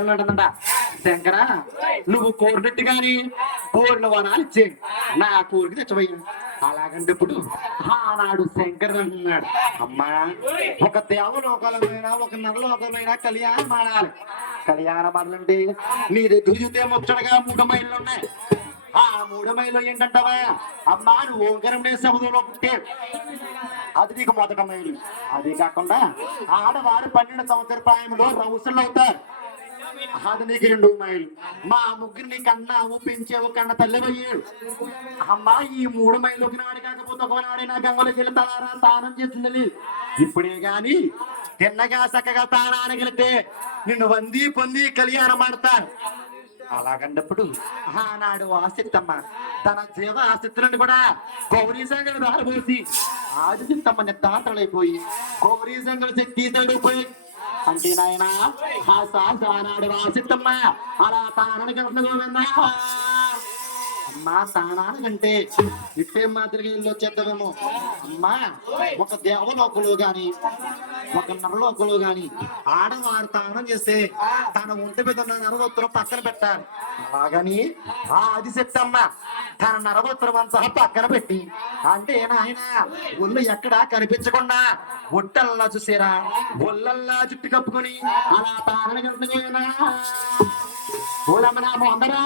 అన్నాడంట. శంకర నువ్వు కోరినట్టు గాని కోరిన వనాలు ఇచ్చే నా కోరిక తెచ్చబోయాను. అలాగంటే ఇప్పుడు ఆనాడు శంకరుడు అంటున్నాడు, అమ్మా ఒక దేవలోకాలమైనా ఒక నరలోకమైనా కళ్యాణం ఆడాలి. కళ్యాణం ఆడాలంటే నీ దగ్గర చూస్తే ముచ్చటగా 3 మైళ్ళు ఉన్నాయి. ఆ 3 మైళ్ళు ఏంటంటావా అమ్మా, నువ్వు ఓంకరం సముద్రంలో పుట్టే అది నీకు మొదట మైలు. అదే కాకుండా ఆడవారు 12 సంవత్సర ప్రాయంలో రౌసులు అవుతారు, అది నీకు 2 మైలు. మా ముగ్గురిని కన్నావు పెంచావు కన్న తల్లివయ్యాడు. అమ్మా ఈ 3 మైలు ఒకనాడు కాకపోతే ఒకనాడే నా గంగలోకి వెళ్ళి తలారా తానం చేసింది. ఇప్పుడే గాని తిన్నగా చక్కగా తానానికి వెళితే నిన్ను వంది పొంది కళ్యాణం ఆడతాను. అలాగన్నప్పుడు ఆనాడు ఆసిత్తమ్మ తన జీవ ఆసిత్తులను కూడా గౌరీ సంగలు దారబోసి ఆదిసిత్తమ్మ నిద్దాంతలైపోయి గౌరీ సంగలు శక్తి తడిపోయి అంటే నాయన ఆ సాహస ఆనాడు ఆసిత్తమ్మ అలా తానని గోవిందా అమ్మా తానానికంటే ఇట్టే మాదిరిగా ఇల్లు వచ్చేద్దామేమో. అమ్మా ఒక దేవలోకలు గాని ఒక నరలోకలు గాని ఆడవారు తానం చేస్తే తన ఒంటి మీద ఉన్న నరవోత్తరం పక్కన పెట్టాలి. అలాగని ఆ ఆదిశక్తమ్మ తన నరవోత్తరం అంతా పక్కన పెట్టి అంటే నాయన ఒళ్ళు ఎక్కడా కనిపించకుండా ఒట్టల్లా చూసారా ఒళ్ళల్లా జుట్టు కప్పుకొని అలా తానని గడుపుకుపోయినా ఓలమ్మ నా మొందరా